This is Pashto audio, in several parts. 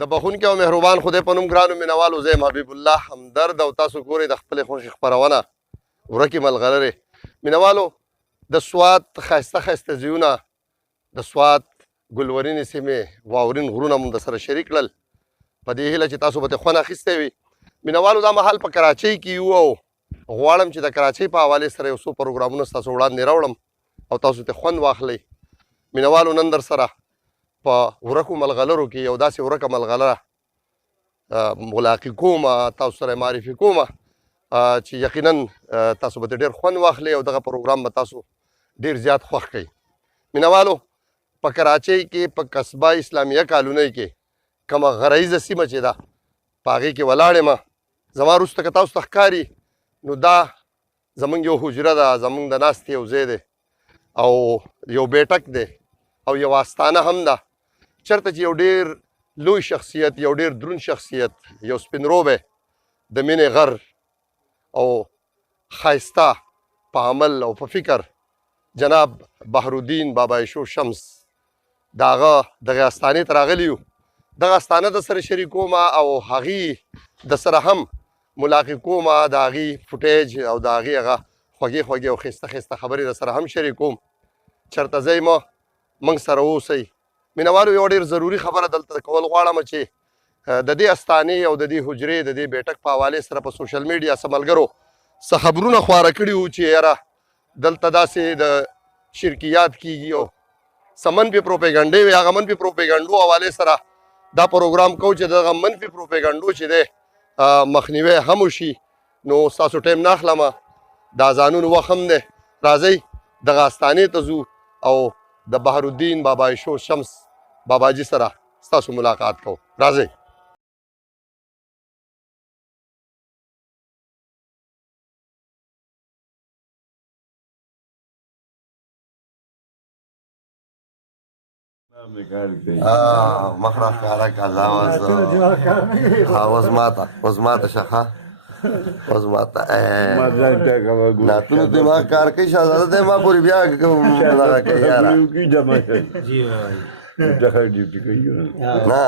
د بخونکي او مهربان خدای په نوم ګرانو مینوالو زه یم حبیب الله همدرد او تاسو ګورئ د خپلې خوښې خپرونه ورکې ملغلرې. مینوالو د سوات ښایسته ښایسته ځایونه د سوات ګلورینې سیمې واورین غرونه مو درسره شریک کړل په دې هیله چې تاسو به ترې خوند اخیستی وي. مینوالو دا مهال په کراچۍ کې یو او غواړم چې د کراچۍ په حوالې سره یو څو پروګرامونه ستاسو وړاندې راوړم او تاسو ترې خوند واخلئ. مینوالو نن در سره په ورکو ملغلرو کې یو داسې ورکه ملغلره ملاقي کومه، تاسو سره معرفي کومه چې یقینا تاسو به ډېر خوند واخلئ او دغه پروګرام به تاسو ډېر زیات خوښ کړئ. مینوالو په کراچۍ کې په قصبه اسلامیه کالونۍ کې کومه غرایزه سیمه چې ده په هغې کې ولاړ یم. زما وروسته که تاسو ته ښکاري نو دا زمونږ یو حجره ده، زمونږ د ناستې یو ځای دی او یو بیټک دی او یو آستانه هم ده چېرته چې یو ډېر لوی شخصیت، یو ډېر دروند شخصیت، یو سپینروبی د مینې غر او ښایسته په عمل او په فکر جناب بحرالدین بابا عیشو شمس د هغه دغې آستانې ته راغلي یو. دغه آستانه د سره شریکومه او هغې د سره هم ملاقي کومه، د هغې فوټیج او د هغې هغه خوږې خوږې او ښایسته ښایسته خبرې د سره هم شریکوم. چېرته ځئ مه موږ سره اوسئ. مینوالو یو ډېر ضروري خبره دلته کول غواړم چې د دې استانې او د دې حجرې د دې بیټک په حوالې سره په سوشل میډیا څه ملګرو څه خبرونه خواره کړي وو چې یاره دلته داسې د شرکیات کېږي او څه منفي پروپیګنډې وي. هغه منفي پروپیګنډو حوالې سره دا پروګرام کوو چې دغه منفي پروپیګنډو چې دی مخنیوی هم وشي. نو ستاسو ټایم نه اخلمه، د اذانونو وخت هم دی، راځئ دغه استانې ته ځو او د بحرالدین بابا عیشو شمس باباجي سره ستاسو ملاقات کوو. راځئ. مخ را ښکاره که الله اوس ماته شه ښه اوس ماته ناتونو دماغ کار کوي شهزاده دی ما پورې بیا دغه کوي یاره نه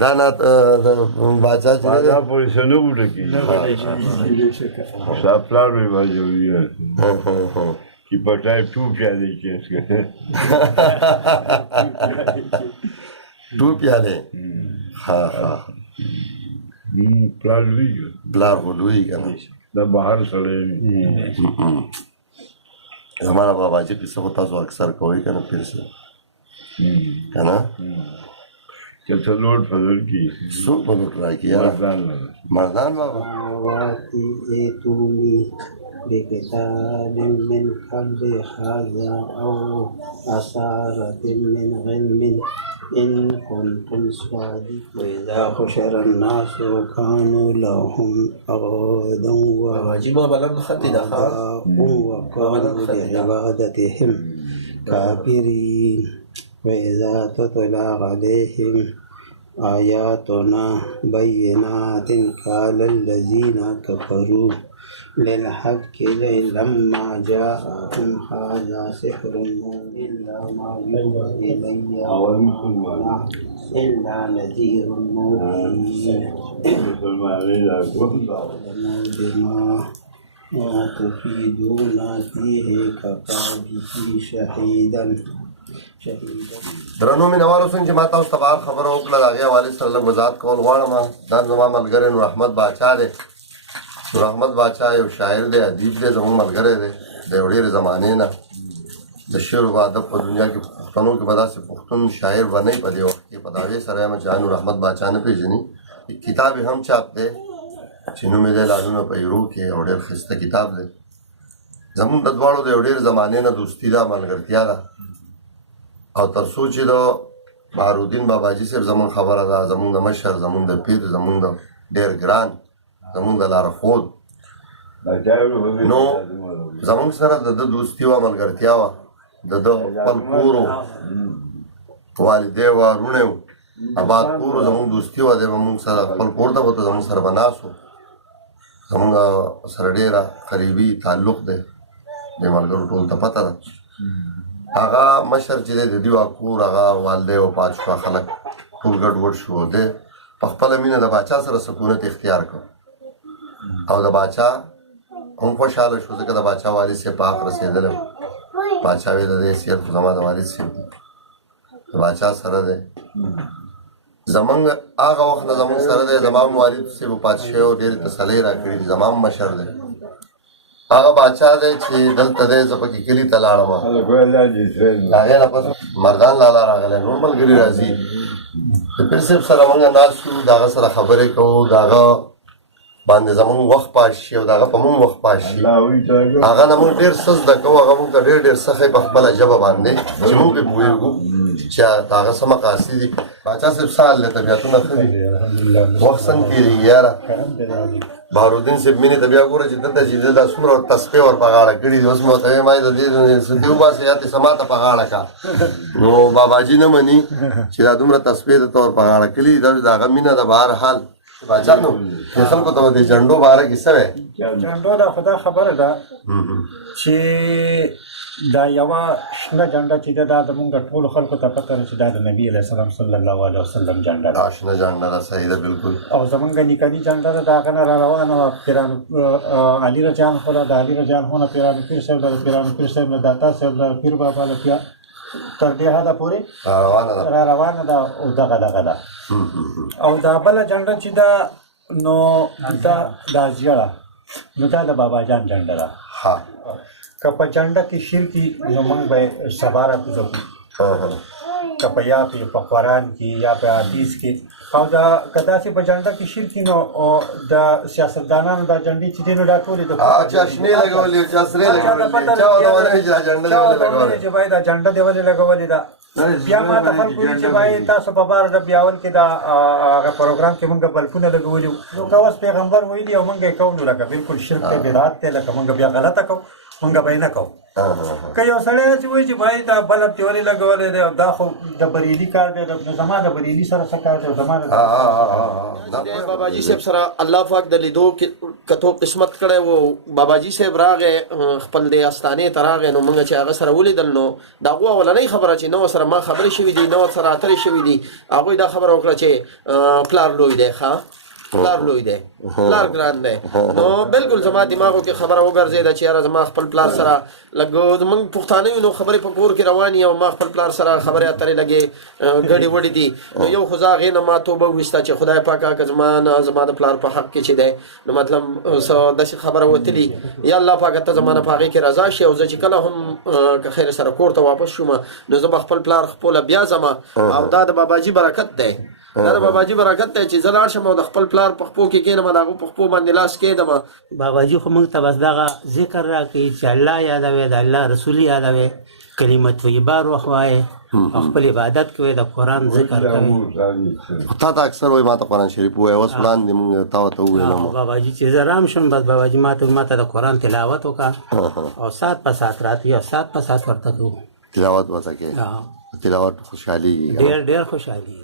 دا نات باچا چې कि पटाए टू प्याले के इसके टू प्याले हाँ हाँ प्लार हो लुई का ना बाहर सड़े हमारा बाबा जी किस्सा होता तो अक्सर कोई का ना फिर से है ना कैसे लोड फजल की सो बलोट रहा किया मर्दान बाबा بكتاب من قبل هذا أو أثارة من علم إن كنتم صادقين. وإذا حشر الناس كانوا لهم أعوادا وقالوا بعبادتهم كافرين. وإذا تتلى عليهم آياتنا بينات قال الذين كفروا للحق لما جاءهم هذا سحر مبين إلا ما يوحى إلي إلا نذير مبين بما تفيدون فيه كفى به شهيدا. درنو مینوالو څنګه چې ما تاسو ته بهر خبره وکړه د هغې حوالې سره لږ وضاحت کول غواړم. دا زما ملګری نور احمد باچا دی. نور احمد باچا یو شاعر دی، ادیب دی، زموږ ملګری دی د یو ډېرې زمانې نه. د شعر او ادب په دنیا کې پښتنو کې به داسې پښتون شاعر به نه وي په دې وخت کې. په دعوې سره یم چې نور احمد باچا نه پېژني. کتاب یې هم چاپ دی چې نوم یې دی لالونه په ایرو کې، یو ډېر ښایسته کتاب دی. زموږ د دواړو د یو ډېر زمانې نه دوستي ده، ملګرتیا ده. او تر څو چې د بحرالدین باباجي صاحب زموږ خبره ده، زموږ د مشر، زموږ د پیر، زموږ د ډېر ګران، زموږ د لارښود، نو زموږ سره د ده دوستي وه، ملګرتیا وه. د ده خپل کور و، والدی وه، روڼې و، آباد کور و، زموږ دوستي وه. دی به مونږ سره خپل کور ته به ته زموږ سره به ناست و. زموږ سره ډېره قریبي تعلق دی، دې ملګرو ټول ته پته ده. هغه مشر چې دی د دوی کور، هغه والدی وفات شوه، خلک ټول ګډ وډ شو. دی په خپله مینه د باچا سره سکونت اختیار کړ او د باچا هم خوشحاله شو ځکه د باچا والد صاحب په حق رسېدلی و باچا ویل د دې سیل خو زما د والد صاحب دی د باچا سره دی زمونږ هغه وخت نه زمونږ سره دی زما هم والد صاحب پاتې شوی او ډېرې تسلۍ راکړي دي زما هم مشر دی هغه باچا دی چې دلته دی زه پکې کلي ته لاړم د هغې نه پس مردان لالا راغلی نور ملګري راځي د پیر صاحب سره مونږ ناست شو د هغه سره خبرې کوو د هغه باندې زمونږ وخت پاس شي او د هغه په مونږ وخت پاس شي هغه نه مونږ ډېر څه زده کوو هغه مونږ ته ډېر څه ښایي په خپله ژبه باندې چې مونږ پرې پوهېږو چې د هغه څه مقاصد دي باچا صاحب څه حال دی طبیعتونه ښه دي وخت څنګه تېرېږي یاره بهارالدین صاحب مینې ته بیا ګوره چې دلته چې دا څومره تسپې ور په غاړه کړي دي اوس مې ورته ویل ما د دې دې وباسې یا تې ما ته په غاړه کا نو باباجي نه مني چې دا دومره تسپې درته ور په غاړه کړي دي دا د هغه مینه ده بهر حال باچا نو د خلکو ته د جنډو باره کې څه وی جنډو دا خدا خبره ده چې دا یوه شنه جنډه چې ده دا زمونږ ټولو خلکو ته پته ده چې دا د نبي علیه السلام صلی الله علیه وسلم جنډه ده شنه جنډه ده صحیح ده بلکل او زمونږ نیکني جنډه ده د هغه نه را روانه وه پیرانو علي رجان خو ده د علي رجان خو نه پیرانو پیر صاحب ده د پیرانو پیر صاحب نه داتا صاحب ده پیر بابا ده تر دې حده پورې را روانه ده او دغه ده او دا بله جنډه چې ده نو دا زیړه نو دا د بابا جان جنډه ده که په جنډه کې شرکي نو موږ به سبا راکوزو که په یا په قرآن کې یا په حدیث کې او دا که داسې په جنډه کې شرکي نو د سیاستدانانو دا جنډې چې دي نو دا ټولې د چا شنې لګولې او چا سرې لګولې چا ونه ویل چې دا جنډه دې ولې لګولې چې باید دا جنډه دې ولې لګولې ده بیا ما ته خلکو وایي چې باید تاسو په بار د بیاول کې دا هغه پروګرام کې موږ بلفونه لګولي نو که اوس پیغمبر ویلي او موږ یې کوو نو لکه بالکل شرک دی بدعت دی لکه موږ بیا غلطه کوو موږ به یې نه کوو که یو سړی چې وایي چې باید دا بلب دې ولې لګولی دی او دا خو د بریلي کار دی نو زما د بریلي سره څه کار دی او زما باباجي صاحب سره الله پاک د لیدو کتو قسمت کړی و باباجي صاحب راغی خپل د استانې ته راغی نو موږ چې هغه سره ولیدل نو د هغو اولنۍ خبره چې نو سره ما خبرې شوي دي نو سره اترې شوي دي هغوی دا خبره وکړه چې پلار لوی دی ښه پلار لوی دی پلار ګران دی نو بالکل زما دماغو کې خبره وګرځېده چې یاره زما خپل پلار سره لږ زموږ پښتانه یو نو خبرې په کور کې روانې او ما خپل پلار سره خبرې اترې لګې ګډې وډې دي نو یو خو زه هغې نه ما توبه وویسته چې خدای پاکه که زما د پلار په حق کې چې دی نو مطلب داسې خبره وتلي یا الله پاکه ته زما نه په هغې کې رضا شي او زه چې کله هم که خیر سره کور ته واپس شوم نو زه به خپل پلار خپله بیا ځمه او دا د باباجي برکت دی دا د باباجي برکت دی چې زه لاړ شم او د خپل پلار په خپو کې کښېنم د هغو په خپو باندې لاس کېږدم باباجي خو موږ ته بس دغه ذکر راکوي چې الله یادوي د الله رسول یادوي کلمه طیبه روح وایي او خپل عبادت کوي د قرآن ذکر کوي تا ته اکثر وایي ما ته قرآن شریف ووایه اوس وړاندې مونږ تا ورته وویلم باباجي چې زه رام شم بس باباجي ما ته د قرآن تلاوت وکړه او سات په سات راتي او سات په سات ورته کوو تلاوت ورته کوې تلاوت خوشحالېږي ډېر خوشحالي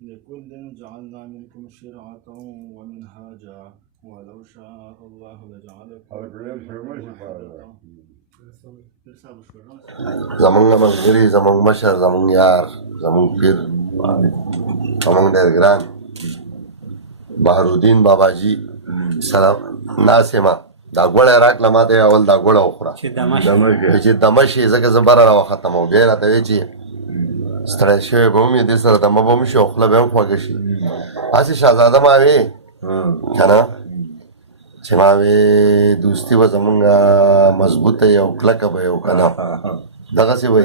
لكل جعلنا منكم شرعة ومنهاجا ولو شاء الله لجعلكم زمونږ ملګري زمونږ مشر زمونږ یار زمونږ پیر زمونږ ډېر ګران بهارالدین باباجي سره ناست یم دا ګوړه راکړه ما ته اول دا ګوړه وخوره چې دمه شي ځکه زه بره راوختم او بیا یې راته وایي چې ستړی شوی به هم یې دې سره دمه به هم شي او خوله به هم خوږه شي هسې شهزاده ما وې که نه چې ما وې دوستي به زمونږ مضبوطه وي او کلکه به وي او که نه دغسې به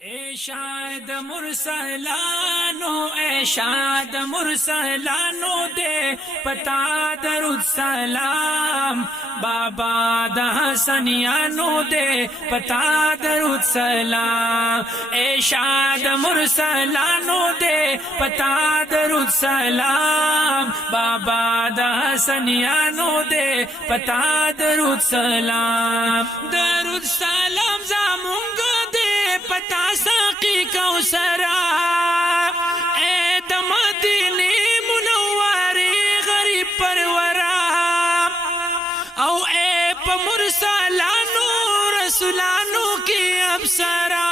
اشاد مرسلانو اشاد مرسلانو دے پتا درود سلام بابا د حسنیانو دے پتا درود سلام اشاد مرسلانو دے پتا درود سلام بابا د حسنیانو دے پتا درود سلام زامونگ پتا ساقی کوثرا اے د مدینه منوره غریب پرورا او اے په مرسلانو رسولانو کی ابصرا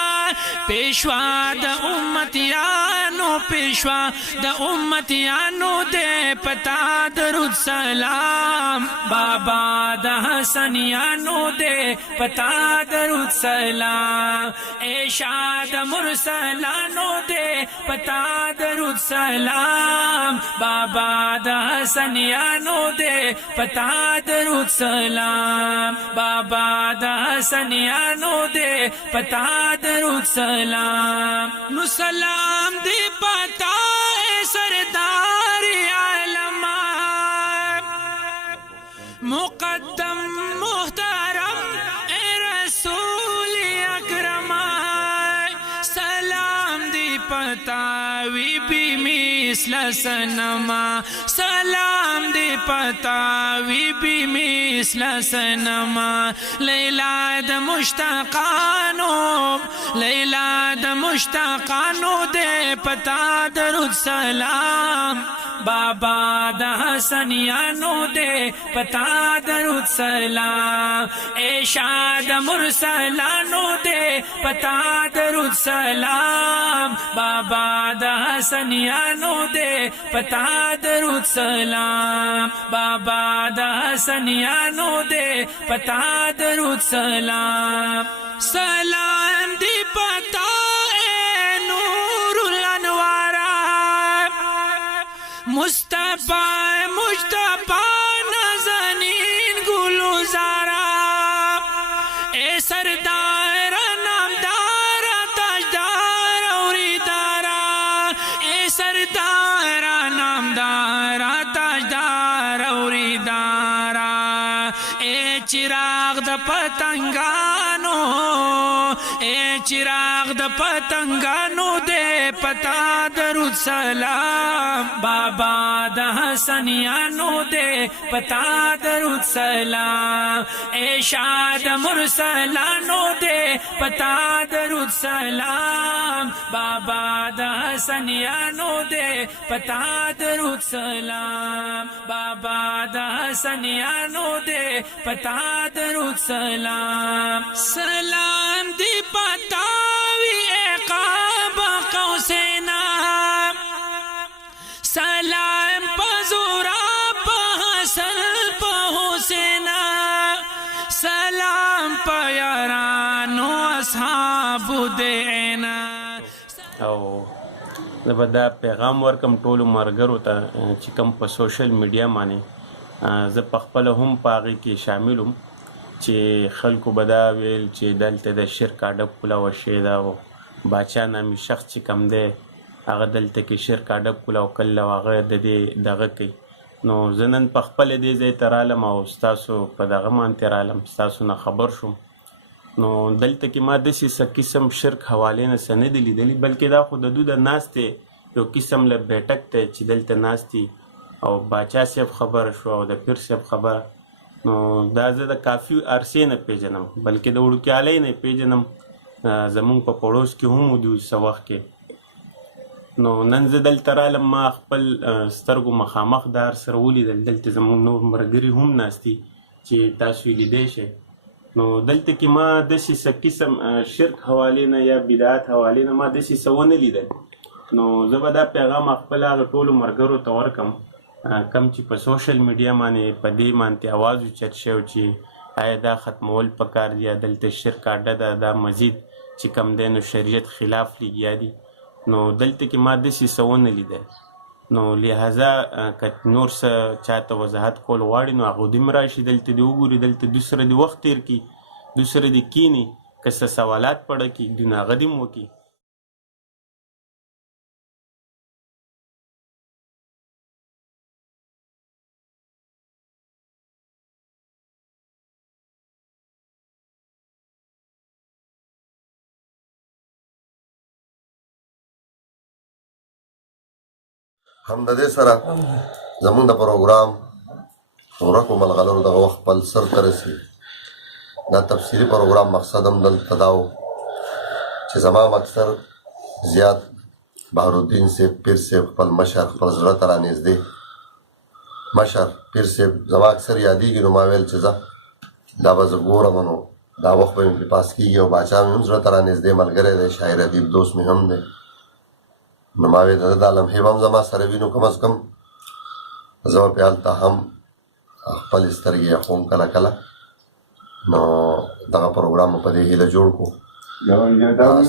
پیش پیشوا د امتیانو پیشوا د امتیانو دے پتا درود سلام بابا د حسنیانو دے پتا درود سلام اے شاد مرسلانو دے پتا درود سلام بابا د حسنیانو دے پتا درود سلام بابا د حسنیانو دے پتا درود سلام نو سلام دی پتا اے سردار عالم مقدم محترم اے رسول اکرم سلام دی پتا وی بی مثل سنما سلام دی پتا وی بی مثل سنما لیلا د مشتاقانو لیلا د مشتاقانو دے پتا درود سلام بابا د حسنیانو دے پتا درود سلام اے شاد مرسلانو دے پتا درود سلام بابا د حسنیانو دے پتا درود سلام بابا د حسنیانو دے پتا درود سلام سلام دی پتا اے نور الانوار مصطفی مجتبی نازنین گلوزارا اے سردار نامدار تاجدار اوریدارا اے سردار نامدار تاجدار اوریدارا اے چراغ د پتنگانو اے چراغ د پتنگانو دے پتا درود سلام بابا د حسنیانو دے پتا درود سلام اے شاد مرسلانو دے پتا درود سلام بابا د حسنیانو دے پتا درود سلام بابا د حسنیانو دے پتا درود سلام سلام دی پتا وی اے قاب قوسینا سلام پزورا پحسن پحسینا سلام پیارانو اصحاب دینا او زه به دا پیغام ورکم ټولو ملګرو ته چې کوم په سوشل میډیا باندې زه پخپله هم په هغې کې شامل وم چې خلکو به دا ویل چې دلته د شرک اډب کولاوه شوې ده او باچا نامي شخص چې کوم دی هغه دلته کې شرک اډب کولاو کړل او هغه د دې دغه کوي نو زه نن پخپله دې ځای ته رالم او ستاسو په دغه باندې رالم ستاسو نه خبر شوم نو دلته کې ما داسې څه قسم شرک حوالې نه څه نه دي لیدلي بلکې دا خو د دوی د ناستې یو قسم له بیټک دی چې دلته ناست دي او باچا صاحب خبره شوه او د پیر صاحب خبره نو دا زه د کافي عرصې نه پیژنم بلکې د وړوکیالۍ نه پیژنم زمونږ په پړوس کې هم ودي څه وخت کې نو نن زه دلته رالم ما خپل سترګو مخامخ د هر سره ولیدل دلته زمونږ نور ملګري هم ناست دي چې تاسو یې لیدی شئ نو دلته کې ما داسې څه قسم شرک حوالې نه یا بدعت حوالې نه ما داسې څه ونه لیدل نو زه به دا پیغام خپل هغه ټولو ملګرو ته ورکړم کم چې په سوشل میډیا باندې په دې باندې اواز اوچت شوی چې آیا دا ختمول پکار دي یا دلته شرک اډه ده دا مزید چې کم دی نو شریعت خلاف لګیا دي نو دلته کې ما داسې څه ونه لیدل نو لہذا که نور څه چاته وضاحت کول غواړي نو هغه دې م راشي دلته دې وګوري دلته دوی سره دې وخت تېر کړي دوی سره دې کښېني که څه سوالات پړه کړي دوی نو هغه دې م وکړي هم د دې سره زمونږ د پروګرام ورکو ملغلرو دغه وخت خپل سر ته رسي دا تفصیلي پروګرام مقصد هم دلته دا و چې زما مقصد زیات بهرالدین صاحب پیر صاحب خپل مشر خپل زړه ته رانږدې مشر پیر صاحب زما اکثر یادېږي نو ما ویل چې زه دا به زه ګورم نو دا وخت به مې پرې پاس کېږي او باچا مې هم زړه ته رانږدې ملګری دی شاعر ادیب دوست مې هم دی نو ما وې دا لمحې به هم زما سره وي نو کم از کم زه به پې هلته هم خپلې سترګې اخوم کله کله نو دغه پروګرام مو په دې هیله جوړ کړو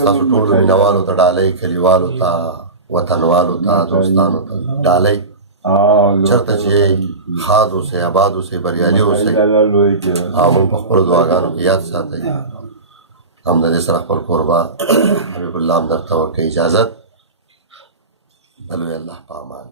ستاسو ټولو مینهوالو ته ډالۍ کلیوالو ته وطنوالو ته دوستانو ته ډالۍ چېرته چې ښاد اوسئ آباد اوسئ بریالي اوسئ او موږ په خپلو دعاګانو کې یاد ساتئ هم د دې سره خپل کوربه حبیب الله هم درته ورکوي اجازت د لوی الله په امان